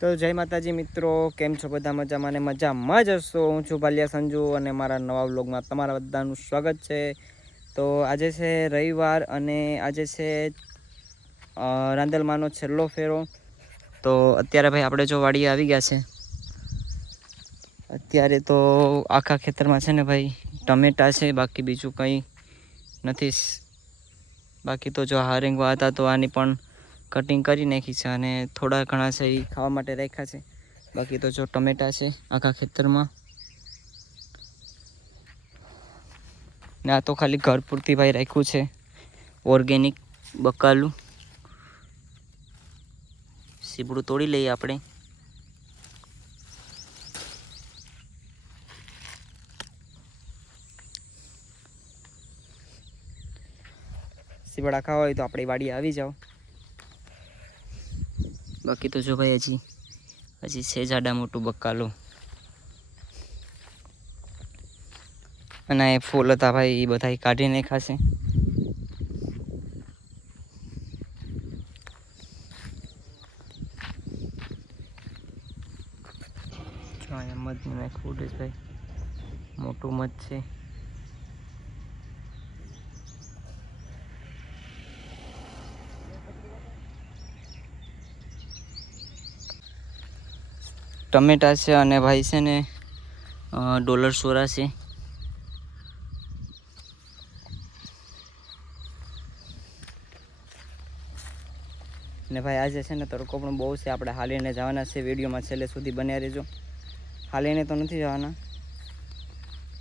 તો જય માતાજી મિત્રો, કેમ છો બધા? મજામાં ને મજામાં જ હશો। હું છું ભાલિયા સંજુ અને મારા નવા વ્લોગમાં તમારા બધાનું સ્વાગત છે। તો આજે છે રવિવાર અને આજે છે રાંદલમાંનો છેલ્લો ફેરો। તો અત્યારે ભાઈ આપણે જો વાડીએ આવી ગયા છે। અત્યારે તો આખા ખેતરમાં છે ને ભાઈ ટમેટા છે, બાકી બીજું કંઈ નથી। બાકી તો જો હારેંગવા હતા તો આની પણ કટિંગ કરી નાખી છે અને થોડા ઘણા છે એ ખાવા માટે રાખ્યા છે। બાકી તો જો ટમેટા છે આખા ખેતરમાં ને આ તો ખાલી ઘર પૂરતી ભાઈ રાખ્યું છે ઓર્ગેનિક બકાલું। સીબડું તોડી લઈએ આપણે। સીબડા ખાવા હોય તો આપણી વાડીએ આવી જાઓ। બાકી તો જો ભાઈ હજી છે જાડા મોટું બકાલું અને એ ફૂલ હતા ભાઈ, એ બધા કાઢી નાખાશે। જો અહીંયા મધ નાખવું છે ભાઈ, મોટું મધ છે। ટમેટા છે અને ભાઈ છે ને ડોલર સોરા છે। ને ભાઈ આજે છે ને તડકો પણ બહુ છે, આપણે હાલીને જવાના છે। વિડીયોમાં છેલ્લે સુધી બન્યા રહેજો। હાલીને તો નથી જવાના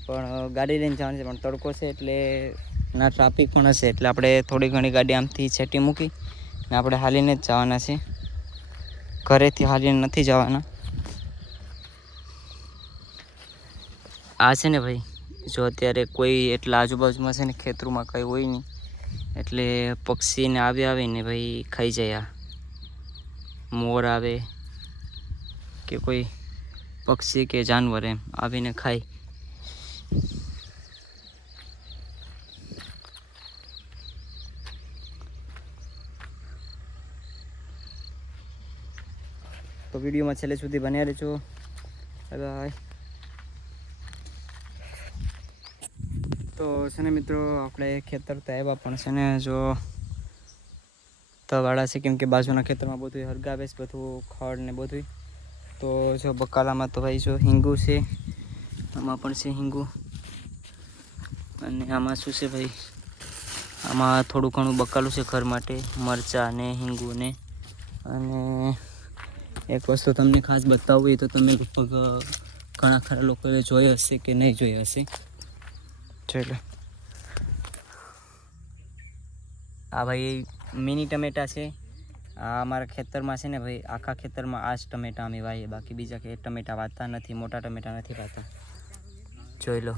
પણ ગાડી લઈને જવાની છે, પણ તડકો છે એટલે ના ટ્રાફિક પણ હશે એટલે આપણે થોડી ઘણી ગાડી આમથી છેટી મૂકી ને આપણે હાલીને જ જવાના છે। ઘરેથી હાલીને નથી જવાના। આ છે ને ભાઈ જો અત્યારે કોઈ એટલા આજુબાજુમાં છે ને ખેતરમાં કંઈ હોય નહીં એટલે પક્ષીને આવીને ભાઈ ખાઈ જાય। આ મોર આવે કે કોઈ પક્ષી કે જાનવર એમ આવીને ખાય। તો વિડીયોમાં છેલ્લે સુધી બન્યા રહેજો। Bye bye. તો છે ને મિત્રો આપણે ખેતર તો આવ્યા પણ છે ને જો તવાડા છે, કેમ કે બાજુના ખેતરમાં બધું હરગાવે છે, બધું ખડ ને બધું। તો જો બકાલામાં તો ભાઈ જો હિંગુ છે, આમાં પણ છે હિંગુ અને આમાં શું છે ભાઈ, આમાં થોડું ઘણું બકાલું છે ઘર માટે, મરચાં ને હિંગુ ને। અને એક વસ્તુ તમને ખાસ બતાવવી તો તમે લગભગ ઘણા ખરા લોકોએ જોઈ હશે કે નહીં જોઈ હશે। ચલો આ ભાઈ મિની ટમેટા છે। આ અમારા ખેતરમાં છે ને ભાઈ, આખા ખેતરમાં આ જ ટમેટા અમે વાવીએ, બાકી બીજા કે ટમેટા વાવતા નથી, મોટા ટમેટા નથી વાવતા। જોઈ લો।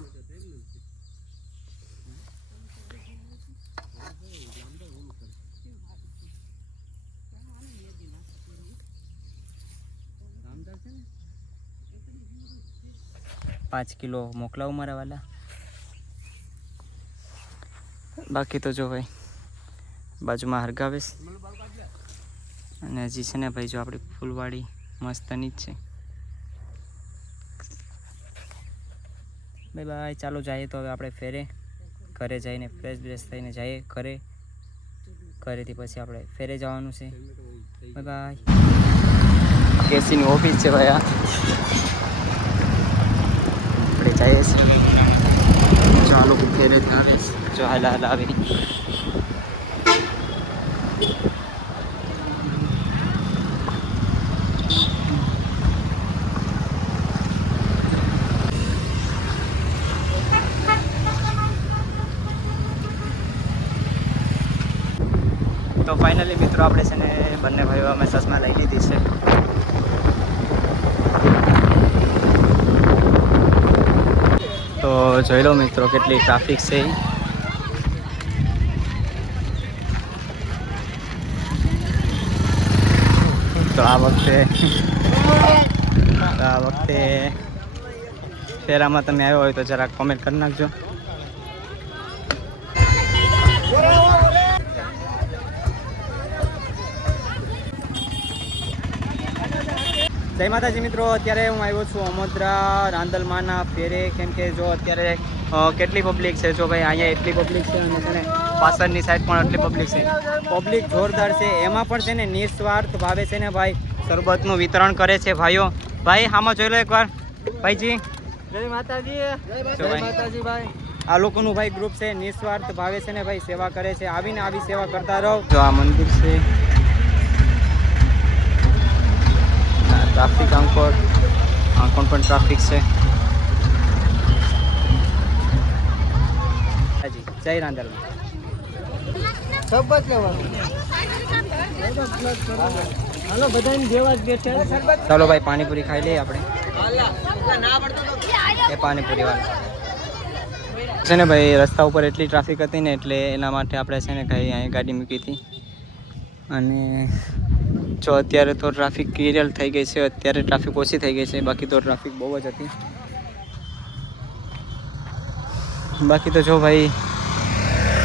પાંચ કિલો મોકલાવું મારા વાલા। બાકી તો જો ભાઈ બાજુમાં હરગાવેશ અને હજી છે ને ભાઈ જો આપણી ફૂલવાડી મસ્તની જ છે। બાય બાય, ચાલો જઈએ તો હવે આપણે ફેરે, ઘરે જઈને ફ્રેશ બ્રેશ થઈને જઈએ ઘરે। ઘરેથી પછી આપણે ફેરે જવાનું છે। Bye bye. કેસીની ઓફિસ છે ભાઈ, આપણે જઈએ છીએ। જો આ લોકો ફેરેથી આવે છે, જો હાલ આવે। તો ફાઇનલી મિત્રો આપણે છે ને બંને ભાઈઓ અમે ચશ્મા લઈ લીધી છે। તો જોઈ લો મિત્રો કેટલી ટ્રાફિક છે। તો આ વખતે ફેરામાં તમે આવ્યો હોય તો જરાક કોમેન્ટ કરી નાખજો। જય માતાજી મિત્રો, અત્યારે હું આવ્યો છું અમોદરા રાંદલમાના ફેરે. કેમ કે જો અત્યારે કેટલી પબ્લિક છે. જો ભાઈ અહીંયા એટલી પબ્લિક છે અને છે ને પાછળની સાઈડ પણ એટલી પબ્લિક છે. પબ્લિક જોરદાર છે. એમાં પણ છે ને નિસ્વાર્થ ભાવે છે ને ભાઈ શરબતનું વિતરણ કરે છે ભાઈઓ. ભાઈ આમાં જોઈ લો એકવાર ભાઈજી. જય માતાજી. જય માતાજી ભાઈ. આ લોકોનું ભાઈ ગ્રુપ છે, નિસ્વાર્થ ભાવે છે ને ભાઈ સેવા કરે છે. આવીને આવી સેવા કરતા રહો. જો આ મંદિર છે, ટ્રાફિક આંકોર પણ ટ્રાફિક છે. હાજી જય રાંદલમાં. શરબત લેવાનું. હાલો બધાની જેવા જ બેઠા. ચાલો ભાઈ પાણીપુરી ખાઈ લઈએ આપણે. એ પાણીપુરી વાળા છે ને ભાઈ રસ્તા ઉપર એટલી ટ્રાફિક હતી ને એટલે એના માટે આપણે છે ને કઈ અહીં ગાડી મૂકી હતી. અને જો અત્યારે તો ટ્રાફિક ક્લિયર થઈ ગઈ છે. અત્યારે ટ્રાફિક ઓછી થઈ ગઈ છે, બાકી તો ટ્રાફિક બહુ જ હતી. બાકી તો જો ભાઈ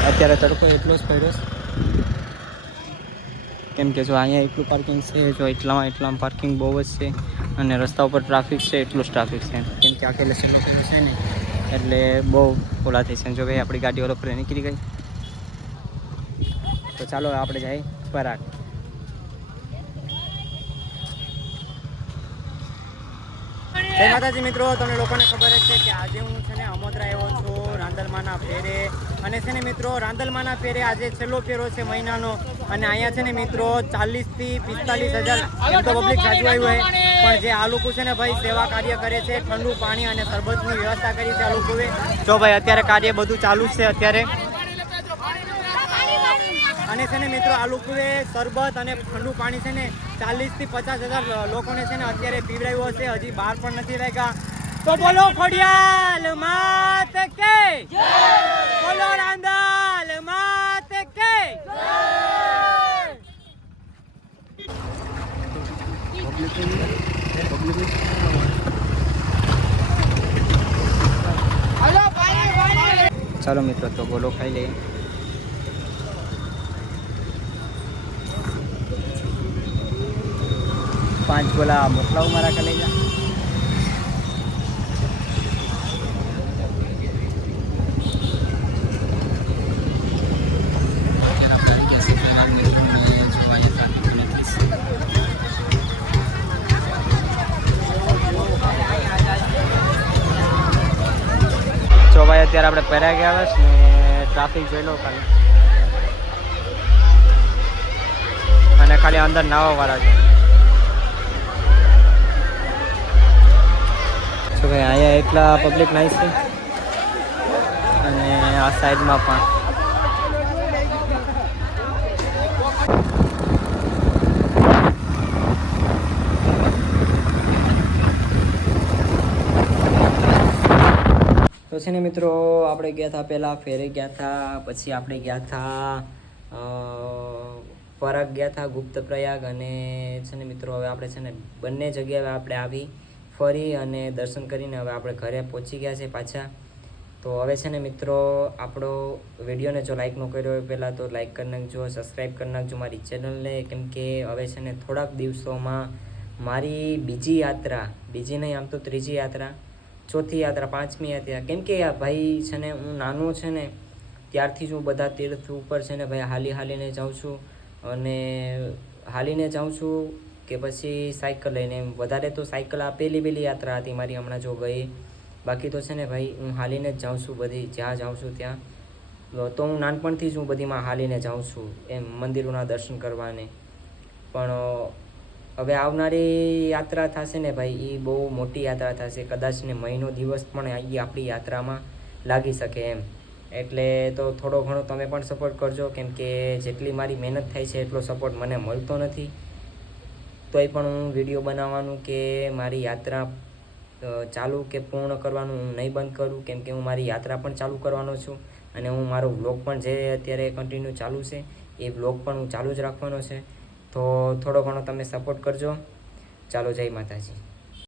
અત્યારે તડકો એટલો જ પડ્યો છે. કેમ કે જો અહીંયા એટલું પાર્કિંગ છે, જો એટલામાં પાર્કિંગ બહુ જ છે. અને રસ્તા ઉપર ટ્રાફિક છે, એટલું જ ટ્રાફિક છે. કેમ કે આખે લેસન લોકો છે ને એટલે બહુ ઓલા થઈ છે. જો ભાઈ આપણી ગાડી ઓલો પર નીકળી ગઈ. તો ચાલો આપણે જઈએ પરાગ. જય માતાજી મિત્રો, તમને લોકોને ખબર જ છે કે આજે હું છે ને અમોદરા આવ્યો છું રાંદલમાના ફેરે. અને છે ને મિત્રો રાંદલમાના ફેરે આજે છેલ્લો ફેરો છે મહિનાનો. અને અહીંયા છે ને મિત્રો 40 થી 45,000 એમ તો પબ્લિક સાચું આવ્યું હોય, પણ જે આ લોકો છે ને ભાઈ સેવા કાર્ય કરે છે. ઠંડુ પાણી અને શરબતની વ્યવસ્થા કરી છે આ લોકોએ. જો ભાઈ અત્યારે કાર્ય બધું ચાલુ જ છે અત્યારે. અને છે ને મિત્રો આ લોકોએ શરબત અને ઠંડુ પાણી છે ને 40 થી 50,000 લોકોને છે ને અત્યારે પીવડાવ્યું હશે. હજી બહાર પણ નથી વાગ્યા. તો બોલો ખોડિયાલ માત કે જય, બોલો રાંદલ માત કે જય. ચાલો મિત્રો તો બોલો ખાઈ લઈએ. પાંચ બોલા મોકલાવું મારા કલેજા. જો ભાઈ અત્યારે આપણે પહેરા ગયા બસ ને ટ્રાફિક જોઈ લો ખાલી. અને ખાલી અંદર નાવા વાળા છે. તો ભાઈ અહીંયા એટલા પબ્લિક નાઈસ છે. અને આ સાઈડમાં પણ તો છે ને મિત્રો આપણે ગયા હતા પહેલાં ફેરે ગયા હતા, પછી આપણે ગયા હતા પરાગ ગયા હતા, ગુપ્ત પ્રયાગ. અને છે ને મિત્રો હવે આપણે છે ને બંને જગ્યાએ આપણે આવી ફરી અને દર્શન કરીને હવે આપણે ઘરે પહોંચી ગયા છે પાછા. તો હવે છે ને મિત્રો આપણો વિડીયોને જો લાઈક ન કર્યો હોય પહેલાં તો લાઈક કરી નાખજો, સબસ્ક્રાઈબ કરી નાખજો મારી ચેનલને. કેમ કે હવે છે ને થોડાક દિવસોમાં મારી બીજી યાત્રા, બીજી નહીં આમ તો ત્રીજી યાત્રા, ચોથી યાત્રા, પાંચમી યાત્રા. કેમ કે ભાઈ છે ને હું નાનો છે ને ત્યારથી જ હું બધા તીર્થ ઉપર છે ને ભાઈ હાલીને જાઉં છું. અને હાલીને જાઉં છું કે પછી સાયકલ લઈને. એમ વધારે તો સાયકલ આ પહેલી યાત્રા હતી મારી હમણાં જો ગઈ. બાકી તો છે ને ભાઈ હું હાલીને જ જાઉં છું બધી, જ્યાં જાઉં છું ત્યાં. તો હું નાનપણથી જ હું બધીમાં હાલીને જાઉં છું એમ મંદિરોના દર્શન કરવાને. પણ હવે આવનારી યાત્રા થશે ને ભાઈ એ બહુ મોટી યાત્રા થશે. કદાચ ને મહિનો દિવસ પણ એ આપણી યાત્રામાં લાગી શકે એમ. એટલે તો થોડો ઘણો તમે પણ સપોર્ટ કરજો. કેમ કે જેટલી મારી મહેનત થાય છે એટલો સપોર્ટ મને મળતો નથી. તોય પણ હું વિડીયો બનાવવાનું કે મારી યાત્રા ચાલુ કે પૂર્ણ કરવાનું હું નહીં બંધ કરું. કેમ કે હું મારી યાત્રા પણ ચાલુ કરવાનો છું. અને હું મારો વ્લોગ પણ જે અત્યારે કન્ટિન્યુ ચાલુ છે એ વ્લોગ પણ હું ચાલુ જ રાખવાનો છે. તો થોડો ઘણો તમે સપોર્ટ કરજો. ચાલો જય માતાજી.